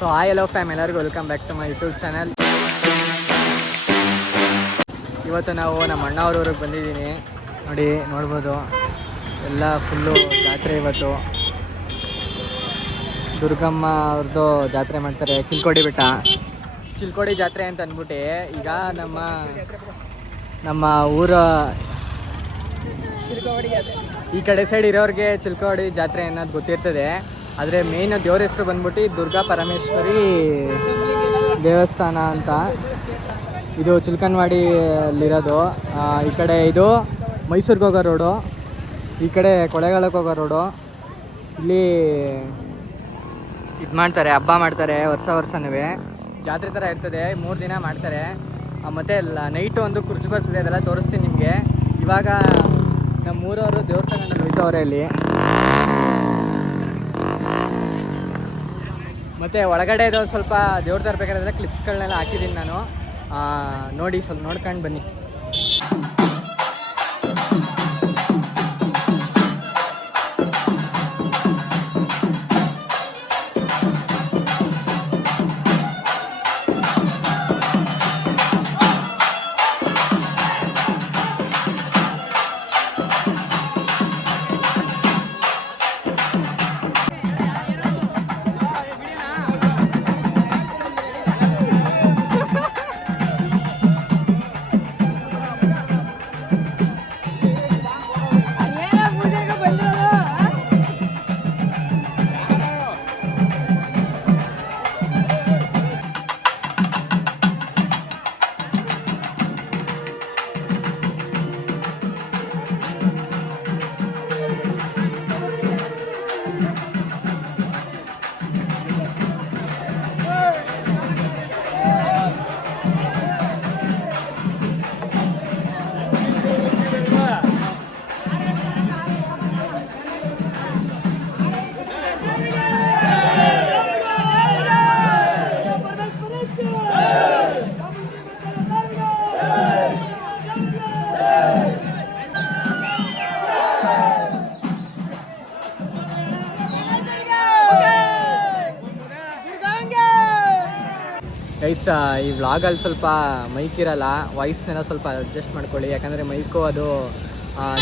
So hello fam ಎಲ್ಲರಿಗೂ welcome back to my YouTube channel. ಇವತ್ತು ನಾವು ನಮ್ಮ ಅಣ್ಣ ಅವ್ರ ಊರಿಗೆ ಬಂದಿದ್ದೀನಿ. ನೋಡ್ಬೋದು ಎಲ್ಲ ಫುಲ್ಲು ಜಾತ್ರೆ. ಇವತ್ತು ದುರ್ಗಮ್ಮ ಅವ್ರದ್ದು ಜಾತ್ರೆ ಮಾಡ್ತಾರೆ. ಚಿಲ್ಕೋಡಿ ಜಾತ್ರೆ ಅಂತ ಅಂದ್ಬಿಟ್ಟು ಈಗ ನಮ್ಮ ಊರ ಈ ಕಡೆ ಸೈಡ್ ಇರೋರಿಗೆ ಚಿಲ್ಕೋಡಿ ಜಾತ್ರೆ ಅನ್ನೋದು ಗೊತ್ತಿರ್ತದೆ. ಆದರೆ ಮೇಯ್ನ್ ದೇವ್ರ ಹೆಸರು ಬಂದ್ಬಿಟ್ಟು ದುರ್ಗಾ ಪರಮೇಶ್ವರಿ ದೇವಸ್ಥಾನ ಅಂತ. ಇದು ಚಿಲ್ಕನ್ವಾಡಿಯಲ್ಲಿರೋದು. ಈ ಕಡೆ ಇದು ಮೈಸೂರಿಗೆ ಹೋಗೋ ರೋಡು, ಈ ಕಡೆ ಕೊಳ್ಳೇಗಾಲಕ್ಕೆ ಹೋಗೋ ರೋಡು. ಇಲ್ಲಿ ಇದು ಮಾಡ್ತಾರೆ, ಹಬ್ಬ ಮಾಡ್ತಾರೆ ವರ್ಷನೂ ಜಾತ್ರೆ ಥರ ಇರ್ತದೆ. 3 ದಿನ ಮಾಡ್ತಾರೆ. ಮತ್ತು ನೈಟು ಒಂದು ಕುರ್ಚು ಬರ್ತದೆ, ಅದೆಲ್ಲ ತೋರಿಸ್ತೀನಿ ನಿಮಗೆ. ಇವಾಗ ನಮ್ಮೂರವರು ದೇವ್ರ ತಗೊಂಡು ಹೋಯ್ತವ್ರೆ ಇಲ್ಲಿ. ಮತ್ತು ಒಳಗಡೆ ಇದು ಸ್ವಲ್ಪ ದೇವ್ರ ತರಬೇಕಾದ್ರೆ ಕ್ಲಿಪ್ಸ್ಗಳನ್ನೆಲ್ಲ ಹಾಕಿದ್ದೀನಿ ನಾನು. ನೋಡಿ, ಸ್ವಲ್ಪ ನೋಡ್ಕೊಂಡು ಬನ್ನಿ. ಗೈಸ್, ಈ ವ್ಲಾಗಲ್ಲಿ ಸ್ವಲ್ಪ ಮೈಕ್ ಇರಲ್ಲ, ವಾಯ್ಸ್ನೆಲ್ಲ ಸ್ವಲ್ಪ ಅಡ್ಜಸ್ಟ್ ಮಾಡ್ಕೊಳ್ಳಿ. ಯಾಕಂದರೆ ಮೈಕು ಅದು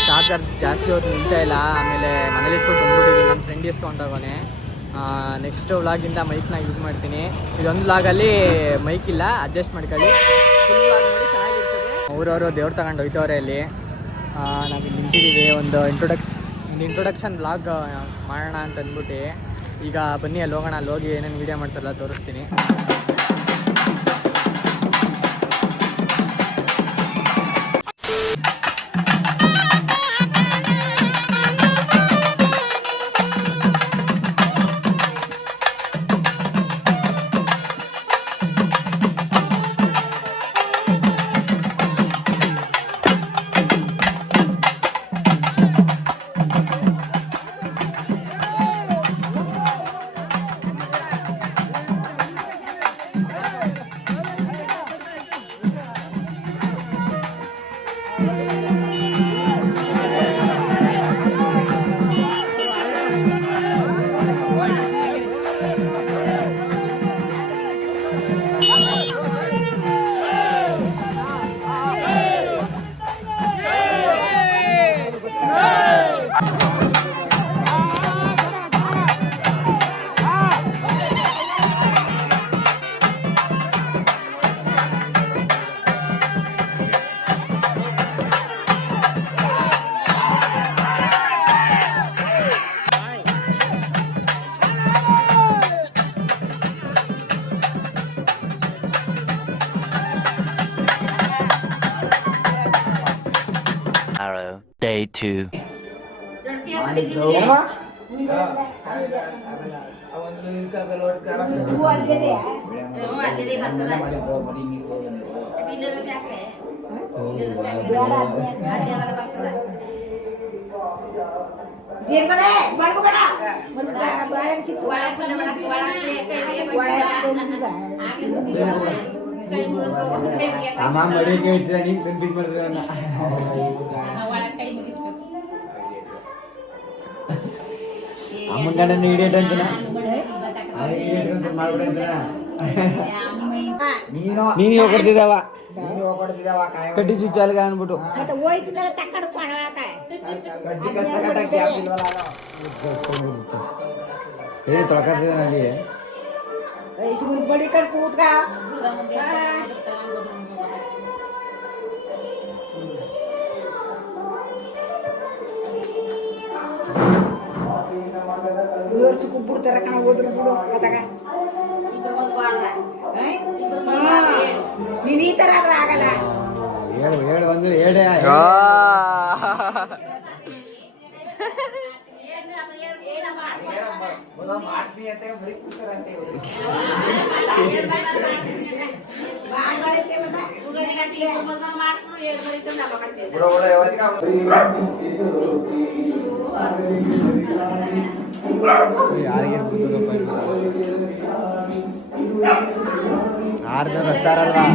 ಚಾರ್ಜರ್ ಜಾಸ್ತಿ ಹೊತ್ತು ನಿಲ್ತಾ ಇಲ್ಲ. ಆಮೇಲೆ ಮನೇಲಿ ಇಟ್ಕೊಂಡು ಬಂದ್ಬಿಟ್ಟಿದ್ದೀನಿ, ನನ್ನ ಫ್ರೆಂಡ್ ಇಸ್ಕೊಂಡೋಗೋನೆ. ನೆಕ್ಸ್ಟ್ ವ್ಲಾಗಿಂದ ಮೈಕ್ನ ಯೂಸ್ ಮಾಡ್ತೀನಿ. ಇದೊಂದು ವ್ಲಾಗಲ್ಲಿ ಮೈಕ್ ಇಲ್ಲ, ಅಡ್ಜಸ್ಟ್ ಮಾಡ್ಕೊಳ್ಳಿ. ಫುಲ್ ವ್ಲಾಗ್ ನೋಡಿ ಚೆನ್ನಾಗಿರ್ತದೆ. ಊರವರು ದೇವ್ರು ತಗೊಂಡು ಹೋಯ್ತವ್ರೆ ಇಲ್ಲಿ. ನಾವು ಇಲ್ಲಿ ನಿಂತಿದ್ದೀವಿ. ಒಂದು ಇಂಟ್ರೊಡಕ್ಷನ್ ವ್ಲಾಗ್ ಮಾಡೋಣ ಅಂತ ಅಂದ್ಬಿಟ್ಟು ಈಗ ಬನ್ನಿ ಅಲ್ಲಿ ಹೋಗೋಣ. ಅಲ್ಲಿ ಹೋಗಿ ಏನೇನು ವೀಡಿಯೋ ಮಾಡ್ತಾರಲ್ಲ ತೋರಿಸ್ತೀನಿ. Day 2. ಅಮ್ಮನ ಇಡಿಯಟ್ ಅಂತಾನ ನೀನು ಹೋಗ್ಕೊಡ್ತಿದ್ದಾವ ಕಟ್ಟಿ ಚುಚ್ಚಾಲ್ಗ ಅನ್ಬಿಟ್ಟು ಹೇಳಿ ತೊಳ್ಕೊತಿದ್ದ ನನಗೆ ಬಡಿ ಕಟ್ ಕೂತ್ಕ ಬಿಡ್ತಾರ ಕಣ ಹೋದ್ರು ಬಿಡು ಅದಾಗ ನೀನ್ ಈ ತರ ಆದ್ರೆ ಆಗಲ್ಲ ಹೇಳು ಅಂದ್ರೆ ಹೇಳೇ ಯಾರಿಗಿರ್ಬೋದಪ್ಪ ಯಾರ್ದು ಬರ್ತಾರಲ್ವಾ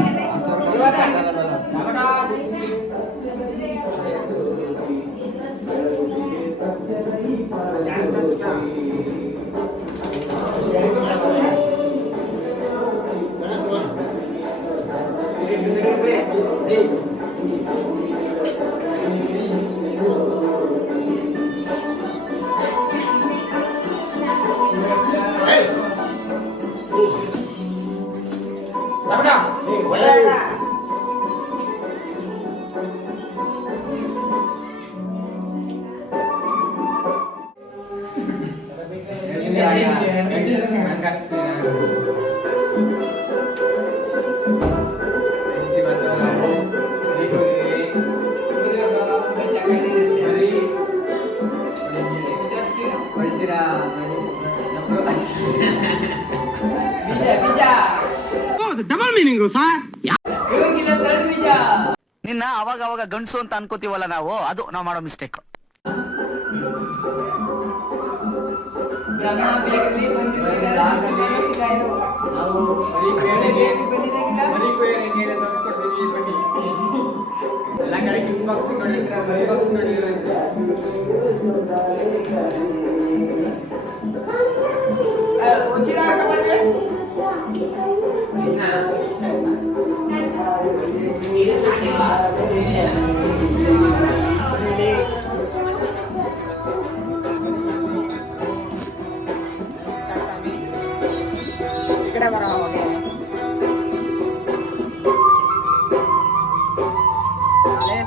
ನಿನ್ನ ಅವಾಗ ಅವಾಗ ಗಂಡಸು ಅಂತ ಅನ್ಕೋತೀವಲ್ಲ ನಾವು ಅದು ನಾವು ಮಾಡೋ ಮಿಸ್ಟೇಕ್.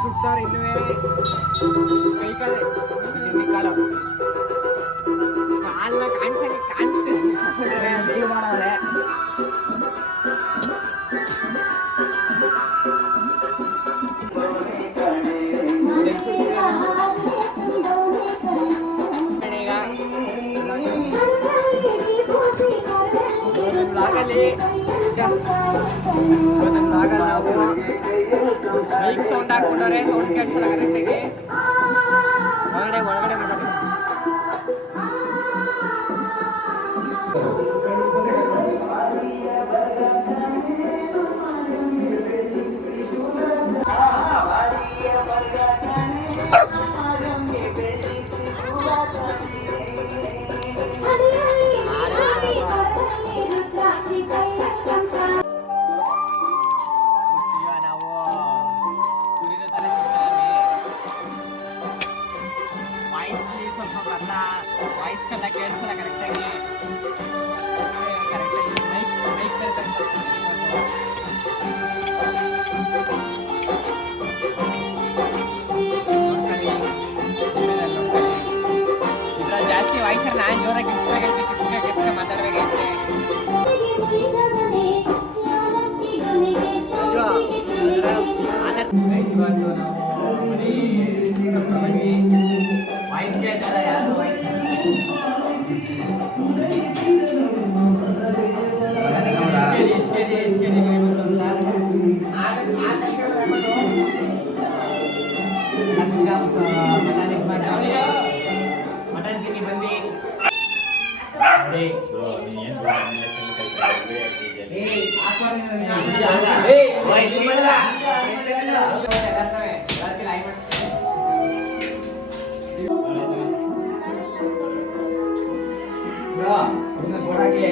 ಸುಡ್ತಾರೆ ಇನ್ನುವೇ ಕೈ ಕಾಲ ಕಾಲನ್ನ ಕಾಣಿಸಂಗೆ ಕಾಣಿಸ್ತೀವಿ ಮಾಡವ್ರೆ. ನಾವು ಮೈಕ್ ಸೌಂಡ್ ಹಾಕ್ಕೊಂಡವ್ರೆ, ಸೌಂಡ್ ಕೇಳಿಸಲ್ಲ ಕರೆಕ್ಟಾಗಿ. ಒಳಗಡೆ ಮಾತಾಡ್ತಾರೆ. ವಾಯ್ಸ್ಗೆಲ್ಲ ಕೇಳಿಸಲ್ಲ ಕರೆಕ್ಟಾಗಿ. ಇದ್ರಲ್ಲಿ ಜಾಸ್ತಿ ವಾಯ್ಸಲ್ಲಿ ನಾನು ಜೋರಾಗಿ ಕಿತ್ಬೇಕಾಗೈತೆ ಮಾತಾಡ್ಬೇಕಾಗೈತೆ. ಇವತ್ತು ನಾವು ಮನೆ ವಾಯ್ಸ್ ಕೇಳ್ಸಲ್ಲ ಯಾರು ವಾಯ್ಸ್ ಮಟನ್ ತಿನ್ನಿ ಬಂದು ಕೊಡಾಗೆ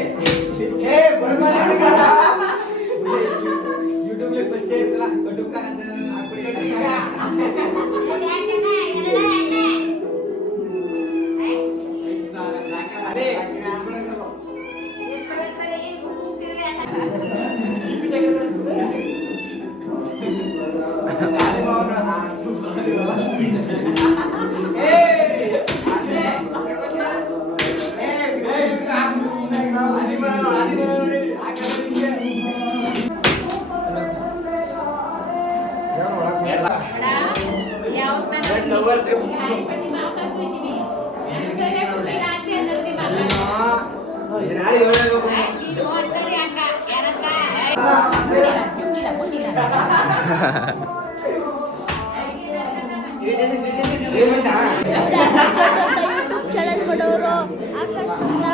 ಯೂಟ್ಯೂಬ್ ಚಾಲೆಂಜ್ ಮಾಡೋರು ಆಕಾಶ್ ಅಂತ,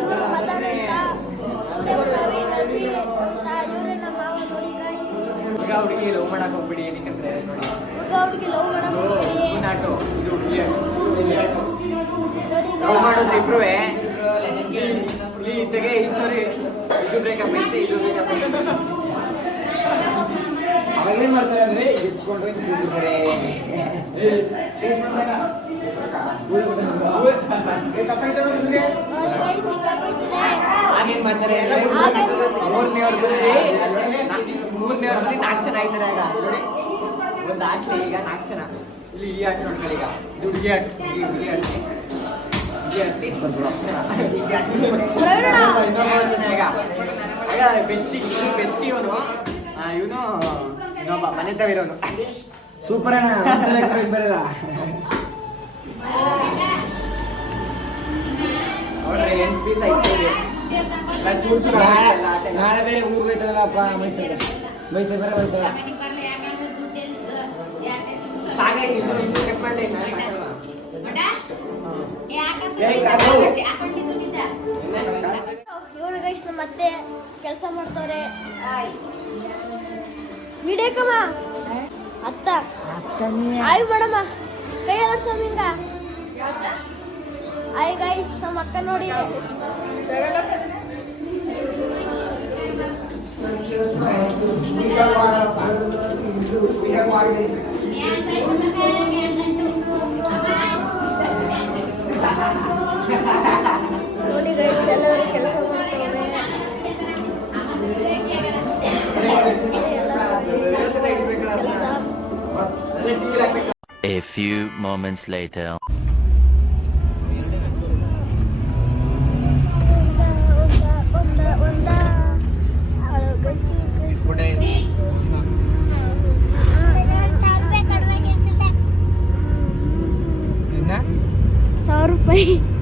ಇವರು ಮದನ್ ಅಂತ, ಇವರೇ ಪ್ರವೀಣ್ ಅಭಿ ಅಂತ, ಇವರೇ ನಮ್ಮ ಮಾವ ನೋಡಿ ಗೈಸ್. ಹುಡುಗಿ ಲವ್ ಮಾಡಕ್ ಹೋಗ್ಬಿಡಿ, ಏನಕ್ಕಂದ್ರೆ ನೋಡಿ ಹುಡುಗಿ ಲವ್ ಮಾಡಕ್ ಹೋಗ್ಬೇಡಿ. ನಾಟು ಇದು ಹುಡುಗಿ ನೋಡಿ ಲವ್ guys. ಮಾಡಿದ್ರೆ ಇಬ್ರು ಇಲ್ಲಿ ಇದ್ದಗೆ ಇಂಚೋರಿ ಇದು ಬ್ರೇಕಪ್ ಐತೆ ಇದು ಬ್ರೇಕಪ್ ಐತೆ. ಅವಾಗೇನ್ ಮಾಡ್ತಾರೆ ಅಂದ್ರೆ ಎತ್ಕೊಂಡು ಹೋಗಿ ಕೂತಿರ್ತಾರೆ. ನೋಡಿ guys, ಹಿಂಗಾಗೋಯ್ತದೆ. ಆಗೇನ್ ಮಾಡ್ತಾರೆ ಅಂದ್ರೆ ಮೂರನೇವ್ರ ಬಳಿ 4 ಜನ ಆಯ್ತಾರೆ. ಈಗ ನೋಡಿ ಒಂದು ಆಟ್ಲಿ ಈಗ 4 ಜನ ಇಲ್ಲಿ ಈ ಆಟ ನೋಡ್ಕೊಳ್ಳಿ. ಈಗ ಇದು ಹುಡುಗಿ ಆಟ, ಹುಡುಗಿ ಆಟ ಬೆಸ್ಟಿ ಇವನು ಇನ್ನೊಬ್ಬ ಮನೆ ತವಿರೋನು ಸೂಪರ್ ಅಣ್ಣ ಬರಲ್ಲ. ನೋಡ್ರಿ 8 ಪೀಸ್ ಆಯ್ತು. ನಾಳೆ ಬೇರೆ ಊರಿಗೆ ಹೋಯ್ತಾರಲ್ಲಪ್ಪ, ಮೈಸೂರು ಬೇರೆ ಹೋಯ್ತಾರ. ಇವರು ಗೈಸ್ ನಮ್ಮ ಅತ್ತೆ ಕೆಲಸ ಮಾಡ್ತವ್ರೆ. ವಿಡಿಯೋಕಮ್ಮ ಅತ್ತ ಆಯ್ ಮಾಡಮ್ಮ ಕೈ ಅಲರ್ಸಮ್ಮ ಹಿಂಗ. ಆಯ್ ಗೈಸ್ ನಮ್ಮ ಅಕ್ಕ ನೋಡಿ. ನೋಡಿ ಗೈಸ್ ಎಲ್ಲರೂ ಕೆಲಸ ಮಾಡ್ತವ್ರೆ. A few moments later. ₹1,000.